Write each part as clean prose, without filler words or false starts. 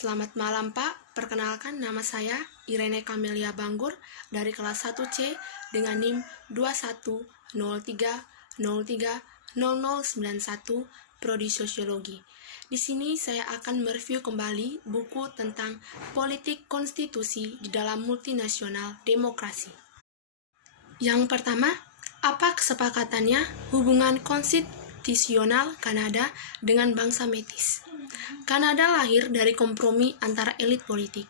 Selamat malam Pak, perkenalkan nama saya Irene Camelia Banggur dari kelas 1C dengan NIM 2103030091 Prodi Sosiologi. Di sini saya akan mereview kembali buku tentang politik konstitusi di dalam multinasional demokrasi. Yang pertama, apa kesepakatannya hubungan konstitusional Kanada dengan bangsa Métis? Kanada lahir dari kompromi antara elit politik.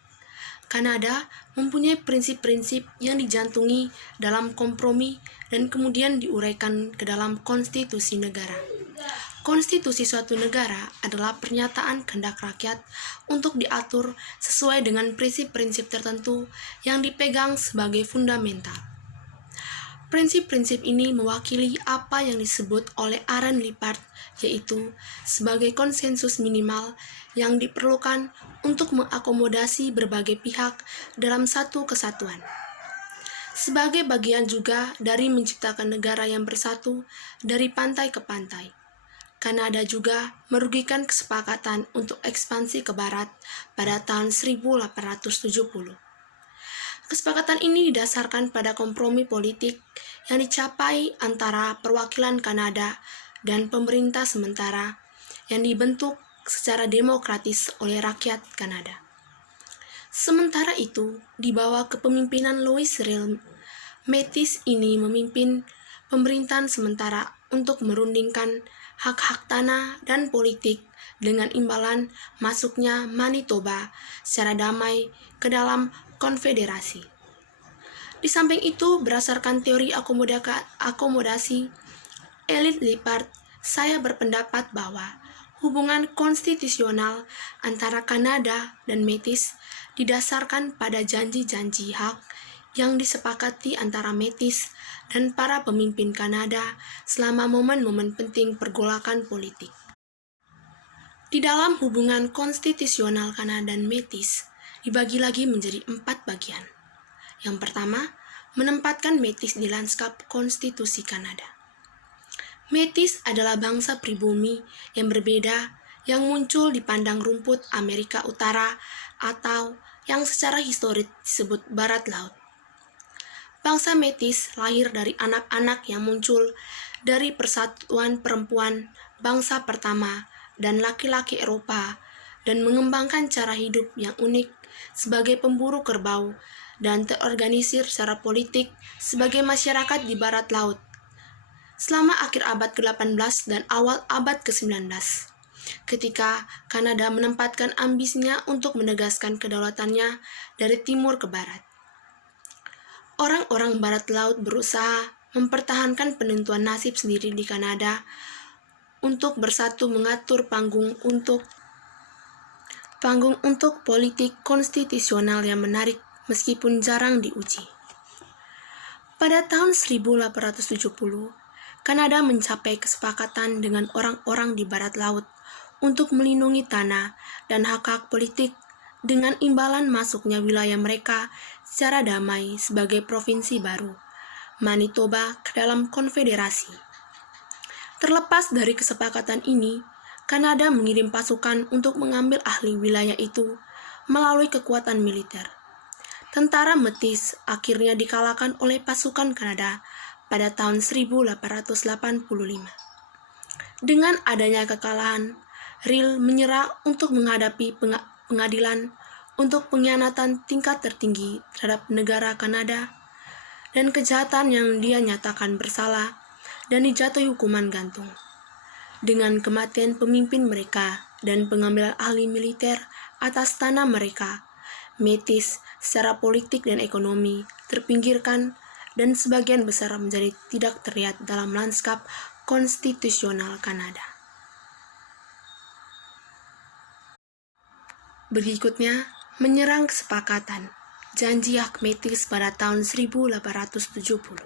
Kanada mempunyai prinsip-prinsip yang dijantungi dalam kompromi dan kemudian diuraikan ke dalam konstitusi negara. Konstitusi suatu negara adalah pernyataan kehendak rakyat untuk diatur sesuai dengan prinsip-prinsip tertentu yang dipegang sebagai fundamental. Prinsip-prinsip ini mewakili apa yang disebut oleh Aaron Lippard, yaitu sebagai konsensus minimal yang diperlukan untuk mengakomodasi berbagai pihak dalam satu kesatuan. Sebagai bagian juga dari menciptakan negara yang bersatu dari pantai ke pantai. Kanada juga merugikan kesepakatan untuk ekspansi ke barat pada tahun 1870. Kesepakatan ini didasarkan pada kompromi politik yang dicapai antara perwakilan Kanada dan pemerintah sementara yang dibentuk secara demokratis oleh rakyat Kanada. Sementara itu, di bawah kepemimpinan Louis Riel, Métis ini memimpin pemerintahan sementara untuk merundingkan hak-hak tanah dan politik dengan imbalan masuknya Manitoba secara damai ke dalam konfederasi. Di samping itu, berdasarkan teori akomodasi elit Lippard, saya berpendapat bahwa hubungan konstitusional antara Kanada dan Métis didasarkan pada janji-janji hak yang disepakati antara Métis dan para pemimpin Kanada selama momen-momen penting pergolakan politik. Di dalam hubungan konstitusional Kanada dan Métis dibagi lagi menjadi 4 bagian. Yang pertama, menempatkan Métis di lanskap konstitusi Kanada. Métis adalah bangsa pribumi yang berbeda yang muncul di padang rumput Amerika Utara atau yang secara historis disebut Barat Laut. Bangsa Métis lahir dari anak-anak yang muncul dari persatuan perempuan bangsa pertama dan laki-laki Eropa dan mengembangkan cara hidup yang unik sebagai pemburu kerbau dan terorganisir secara politik sebagai masyarakat di Barat Laut selama akhir abad ke-18 dan awal abad ke-19, ketika Kanada menempatkan ambisinya untuk menegaskan kedaulatannya dari timur ke barat. Orang-orang Barat Laut berusaha mempertahankan penentuan nasib sendiri di Kanada untuk bersatu mengatur panggung untuk politik konstitusional yang menarik meskipun jarang diuji. Pada tahun 1870, Kanada mencapai kesepakatan dengan orang-orang di Barat Laut untuk melindungi tanah dan hak-hak politik dengan imbalan masuknya wilayah mereka secara damai sebagai provinsi baru, Manitoba, ke dalam konfederasi. Terlepas dari kesepakatan ini, Kanada mengirim pasukan untuk mengambil alih wilayah itu melalui kekuatan militer. Tentara Métis akhirnya dikalahkan oleh pasukan Kanada pada tahun 1885. Dengan adanya kekalahan, Riel menyerah untuk menghadapi pengadilan untuk pengkhianatan tingkat tertinggi terhadap negara Kanada dan kejahatan yang dia nyatakan bersalah dan dijatuhi hukuman gantung. Dengan kematian pemimpin mereka dan pengambilan alih militer atas tanah mereka, Métis secara politik dan ekonomi terpinggirkan dan sebagian besar menjadi tidak terlihat dalam lanskap konstitusional Kanada. Berikutnya, menyerang kesepakatan janji hak Métis pada tahun 1870.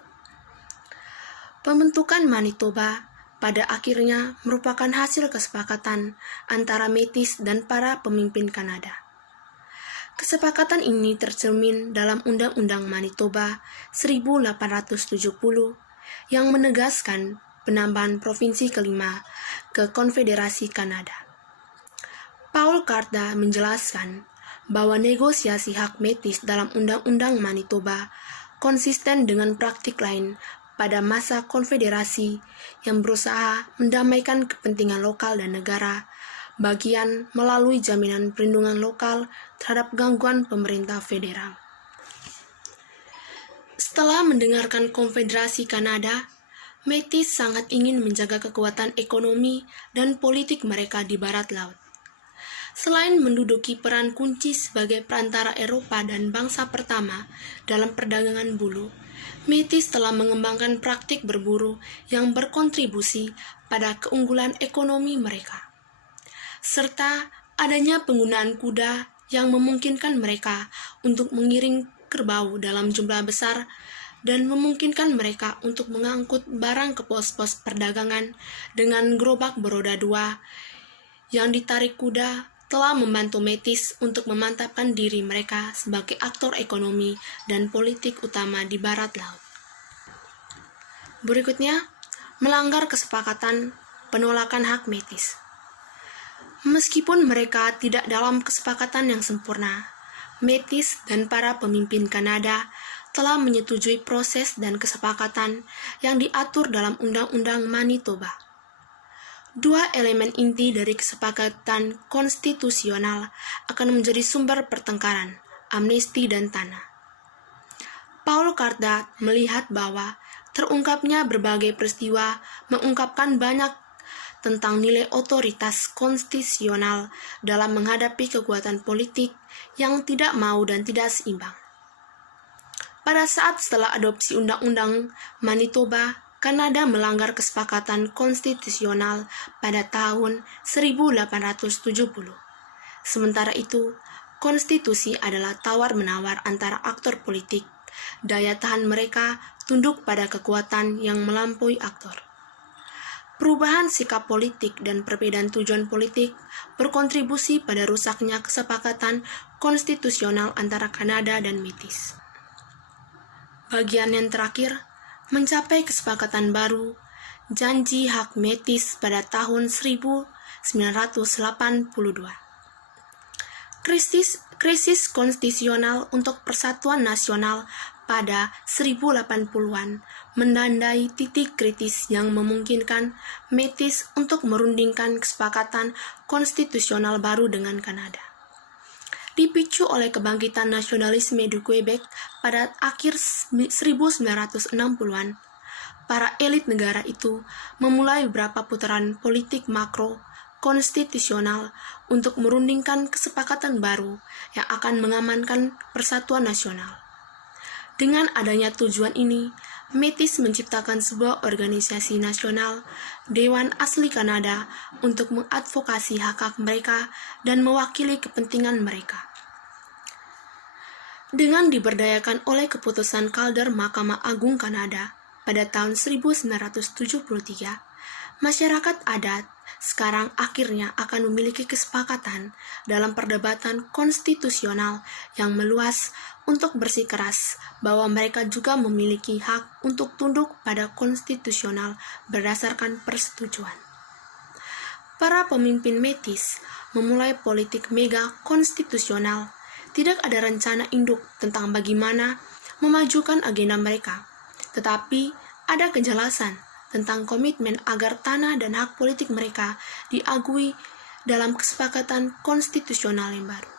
Pembentukan Manitoba pada akhirnya merupakan hasil kesepakatan antara Métis dan para pemimpin Kanada. Kesepakatan ini tercermin dalam Undang-Undang Manitoba 1870 yang menegaskan penambahan provinsi kelima ke Konfederasi Kanada. Paul Karda menjelaskan bahwa negosiasi hak Métis dalam Undang-Undang Manitoba konsisten dengan praktik lain pada masa konfederasi yang berusaha mendamaikan kepentingan lokal dan negara bagian melalui jaminan perlindungan lokal terhadap gangguan pemerintah federal. Setelah mendengarkan Konfederasi Kanada, Métis sangat ingin menjaga kekuatan ekonomi dan politik mereka di barat laut. Selain menduduki peran kunci sebagai perantara Eropa dan bangsa pertama dalam perdagangan bulu, Métis telah mengembangkan praktik berburu yang berkontribusi pada keunggulan ekonomi mereka, serta adanya penggunaan kuda yang memungkinkan mereka untuk mengiring kerbau dalam jumlah besar dan memungkinkan mereka untuk mengangkut barang ke pos-pos perdagangan dengan gerobak beroda 2 yang ditarik kuda telah membantu Métis untuk memantapkan diri mereka sebagai aktor ekonomi dan politik utama di barat laut. Berikutnya, melanggar kesepakatan penolakan hak Métis. Meskipun mereka tidak dalam kesepakatan yang sempurna, Métis dan para pemimpin Kanada telah menyetujui proses dan kesepakatan yang diatur dalam Undang-Undang Manitoba. Dua elemen inti dari kesepakatan konstitusional akan menjadi sumber pertengkaran, amnesti dan tanah. Paul Karda melihat bahwa terungkapnya berbagai peristiwa mengungkapkan banyak tentang nilai otoritas konstitusional dalam menghadapi kekuatan politik yang tidak mau dan tidak seimbang. Pada saat setelah adopsi Undang-Undang Manitoba, Kanada melanggar kesepakatan konstitusional pada tahun 1870. Sementara itu, konstitusi adalah tawar-menawar antara aktor politik. Daya tahan mereka tunduk pada kekuatan yang melampaui aktor. Perubahan sikap politik dan perbedaan tujuan politik berkontribusi pada rusaknya kesepakatan konstitusional antara Kanada dan Métis. Bagian yang terakhir, mencapai kesepakatan baru, janji hak Métis pada tahun 1982. Krisis konstitusional untuk persatuan nasional pada 1080-an menandai titik kritis yang memungkinkan Métis untuk merundingkan kesepakatan konstitusional baru dengan Kanada. Dipicu oleh kebangkitan nasionalisme di Quebec pada akhir 1960-an, para elit negara itu memulai beberapa putaran politik makro konstitusional untuk merundingkan kesepakatan baru yang akan mengamankan persatuan nasional. Dengan adanya tujuan ini, Métis menciptakan sebuah organisasi nasional, Dewan Asli Kanada, untuk mengadvokasi hak-hak mereka dan mewakili kepentingan mereka. Dengan diberdayakan oleh keputusan Calder Mahkamah Agung Kanada pada tahun 1973, masyarakat adat sekarang akhirnya akan memiliki kesepakatan dalam perdebatan konstitusional yang meluas untuk bersikeras bahwa mereka juga memiliki hak untuk tunduk pada konstitusional berdasarkan persetujuan. Para pemimpin Métis memulai politik mega konstitusional. Tidak ada rencana induk tentang bagaimana memajukan agenda mereka, tetapi ada kejelasan tentang komitmen agar tanah dan hak politik mereka diakui dalam kesepakatan konstitusional yang baru.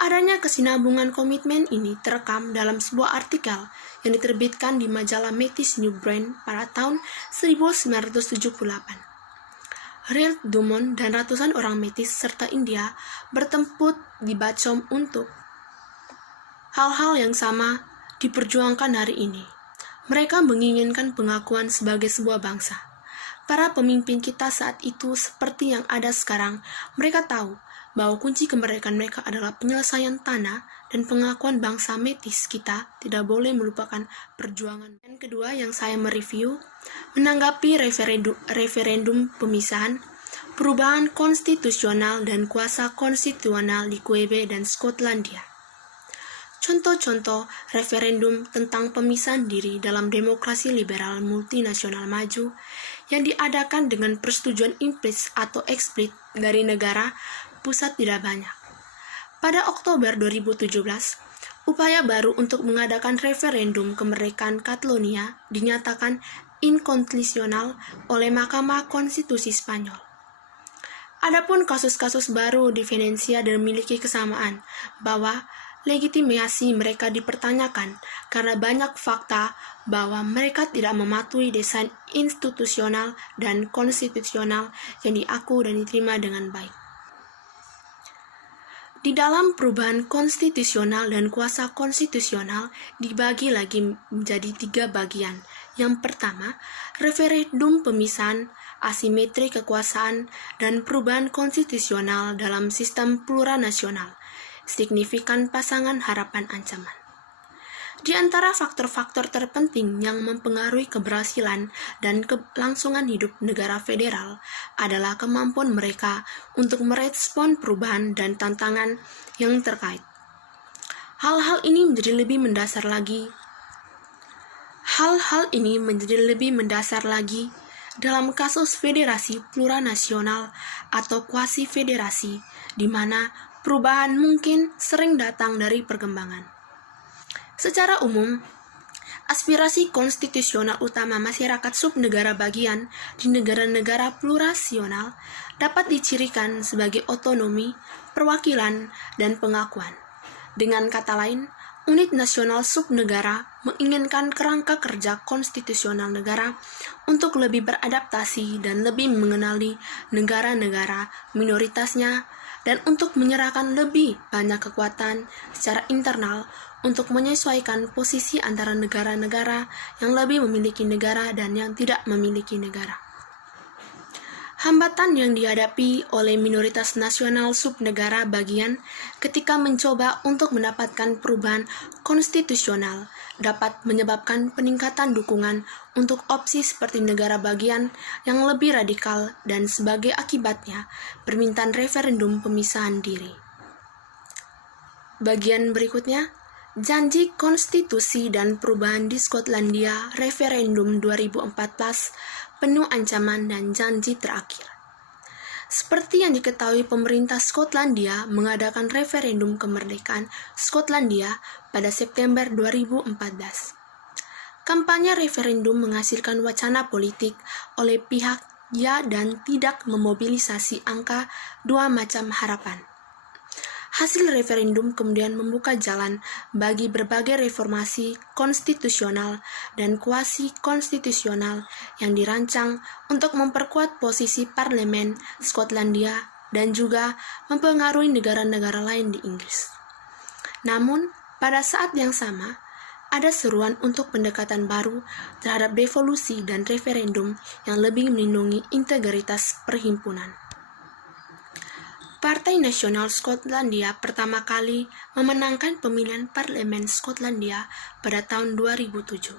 Adanya kesinambungan komitmen ini terekam dalam sebuah artikel yang diterbitkan di majalah Métis New Brand pada tahun 1978. Riel Dumont dan ratusan orang Métis serta India bertempur di Bacom untuk hal-hal yang sama diperjuangkan hari ini. Mereka menginginkan pengakuan sebagai sebuah bangsa. Para pemimpin kita saat itu seperti yang ada sekarang, mereka tahu bahwa kunci kemerdekaan mereka adalah penyelesaian tanah dan pengakuan bangsa Métis. Kita tidak boleh melupakan perjuangan. Yang kedua yang saya mereview, menanggapi referendum pemisahan, perubahan konstitusional dan kuasa konstitusional di Quebec dan Skotlandia. Contoh-contoh referendum tentang pemisahan diri dalam demokrasi liberal multinasional maju yang diadakan dengan persetujuan implisit atau eksplisit dari negara pusat tidak banyak. Pada Oktober 2017, upaya baru untuk mengadakan referendum kemerdekaan Catalonia dinyatakan inkonstitusional oleh Mahkamah Konstitusi Spanyol. Adapun kasus-kasus baru di Venesia dan memiliki kesamaan bahwa legitimasi mereka dipertanyakan karena banyak fakta bahwa mereka tidak mematuhi desain institusional dan konstitusional yang diaku dan diterima dengan baik. Di dalam perubahan konstitusional dan kuasa konstitusional dibagi lagi menjadi 3 bagian. Yang pertama, referendum pemisahan, asimetri kekuasaan, dan perubahan konstitusional dalam sistem pluranasional. Signifikan pasangan harapan ancaman. Di antara faktor-faktor terpenting yang mempengaruhi keberhasilan dan kelangsungan hidup negara federal adalah kemampuan mereka untuk merespon perubahan dan tantangan yang terkait. Hal-hal ini menjadi lebih mendasar lagi dalam kasus federasi pluranasional atau kuasi federasi, di mana perubahan mungkin sering datang dari perkembangan. Secara umum, aspirasi konstitusional utama masyarakat subnegara bagian di negara-negara pluranasional dapat dicirikan sebagai otonomi, perwakilan, dan pengakuan. Dengan kata lain, unit nasional subnegara menginginkan kerangka kerja konstitusional negara untuk lebih beradaptasi dan lebih mengenali negara-negara minoritasnya dan untuk menyerahkan lebih banyak kekuatan secara internal untuk menyesuaikan posisi antara negara-negara yang lebih memiliki negara dan yang tidak memiliki negara. Hambatan yang dihadapi oleh minoritas nasional subnegara bagian ketika mencoba untuk mendapatkan perubahan konstitusional dapat menyebabkan peningkatan dukungan untuk opsi seperti negara bagian yang lebih radikal dan sebagai akibatnya permintaan referendum pemisahan diri. Bagian berikutnya, janji konstitusi dan perubahan di Skotlandia referendum 2014 penuh ancaman dan janji terakhir. Seperti yang diketahui, pemerintah Skotlandia mengadakan referendum kemerdekaan Skotlandia pada September 2014. Kampanye referendum menghasilkan wacana politik oleh pihak ya dan tidak memobilisasi angka 2 macam harapan. Hasil referendum kemudian membuka jalan bagi berbagai reformasi konstitusional dan kuasi konstitusional yang dirancang untuk memperkuat posisi parlemen Skotlandia dan juga mempengaruhi negara-negara lain di Inggris. Namun, pada saat yang sama, ada seruan untuk pendekatan baru terhadap devolusi dan referendum yang lebih melindungi integritas perhimpunan. Partai Nasional Skotlandia pertama kali memenangkan pemilihan parlemen Skotlandia pada tahun 2007.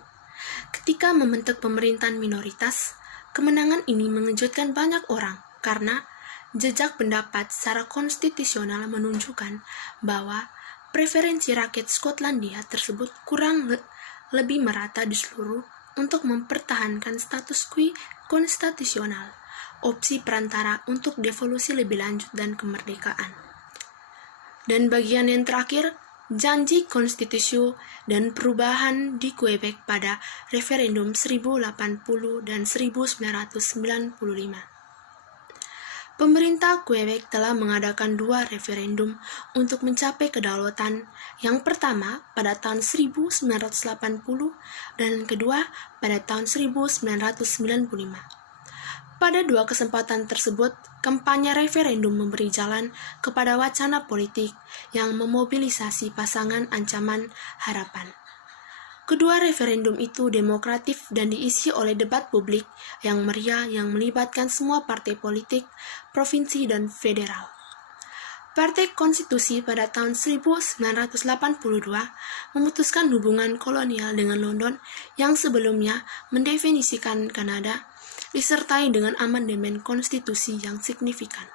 Ketika membentuk pemerintahan minoritas, kemenangan ini mengejutkan banyak orang karena jejak pendapat secara konstitusional menunjukkan bahwa preferensi rakyat Skotlandia tersebut kurang lebih merata di seluruh untuk mempertahankan status quo konstitusional, opsi perantara untuk devolusi lebih lanjut dan kemerdekaan. Dan bagian yang terakhir, janji konstitusi dan perubahan di Quebec pada referendum 1080 dan 1995. Pemerintah Quebec telah mengadakan 2 referendum untuk mencapai kedaulatan, yang pertama pada tahun 1980 dan yang kedua pada tahun 1995. Pada 2 kesempatan tersebut, kampanye referendum memberi jalan kepada wacana politik yang memobilisasi pasangan ancaman harapan. Kedua referendum itu demokratif dan diisi oleh debat publik yang meriah yang melibatkan semua partai politik, provinsi dan federal. Partai Konstitusi pada tahun 1982 memutuskan hubungan kolonial dengan London yang sebelumnya mendefinisikan Kanada, disertai dengan amandemen konstitusi yang signifikan.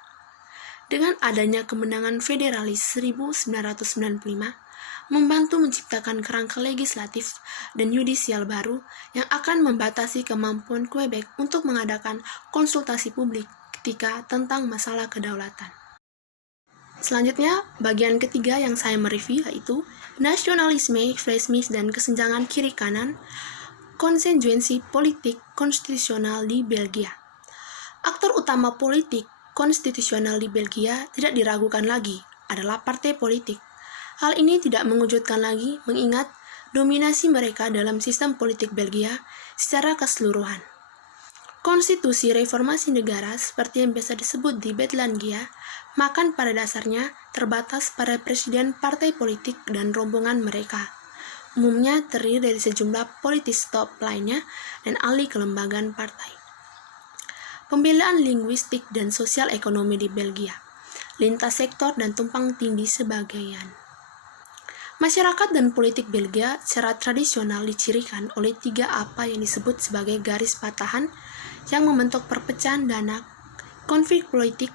Dengan adanya kemenangan federalis 1995, membantu menciptakan kerangka legislatif dan yudisial baru yang akan membatasi kemampuan Quebec untuk mengadakan konsultasi publik dialektika tentang masalah kedaulatan. Selanjutnya, bagian ketiga yang saya mereview yaitu nasionalisme, flash dan kesenjangan kiri-kanan, konsensuensi politik konstitusional di Belgia. Aktor utama politik konstitusional di Belgia tidak diragukan lagi, adalah partai politik. Hal ini tidak mengejutkan lagi mengingat dominasi mereka dalam sistem politik Belgia secara keseluruhan. Konstitusi reformasi negara seperti yang biasa disebut di Bellandia, makan pada dasarnya terbatas pada presiden partai politik dan rombongan mereka. Umumnya terdiri dari sejumlah politis top lainnya dan ahli kelembagaan partai. Pembelaan linguistik dan sosial ekonomi di Belgia, lintas sektor dan tumpang tindih sebagian. Masyarakat dan politik Belgia secara tradisional dicirikan oleh 3 apa yang disebut sebagai garis patahan yang membentuk perpecahan dana, konflik politik,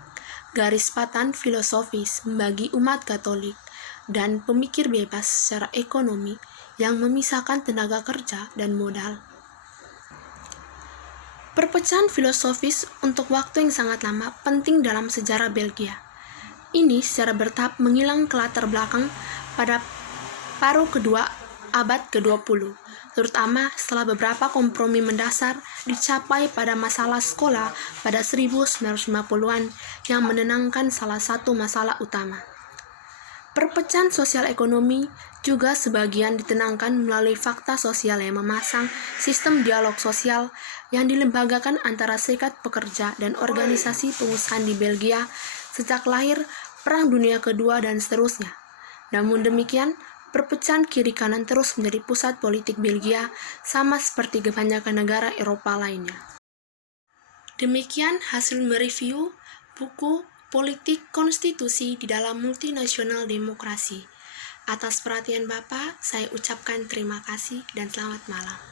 garis patahan filosofis membagi umat Katolik, dan pemikir bebas secara ekonomi yang memisahkan tenaga kerja dan modal. Perpecahan filosofis untuk waktu yang sangat lama penting dalam sejarah Belgia. Ini secara bertahap menghilang ke latar belakang pada paruh kedua abad ke-20, terutama setelah beberapa kompromi mendasar dicapai pada masalah sekolah pada 1950-an yang menenangkan salah satu masalah utama. Perpecahan sosial ekonomi juga sebagian ditenangkan melalui fakta sosial yang memasang sistem dialog sosial yang dilembagakan antara serikat pekerja dan organisasi pengusaha di Belgia sejak lahir Perang Dunia Kedua dan seterusnya. Namun demikian, perpecahan kiri-kanan terus menjadi pusat politik Belgia sama seperti kebanyakan negara Eropa lainnya. Demikian hasil mereview buku Politik Konstitusi di dalam Multinasional Demokrasi. Atas perhatian Bapak, saya ucapkan terima kasih dan selamat malam.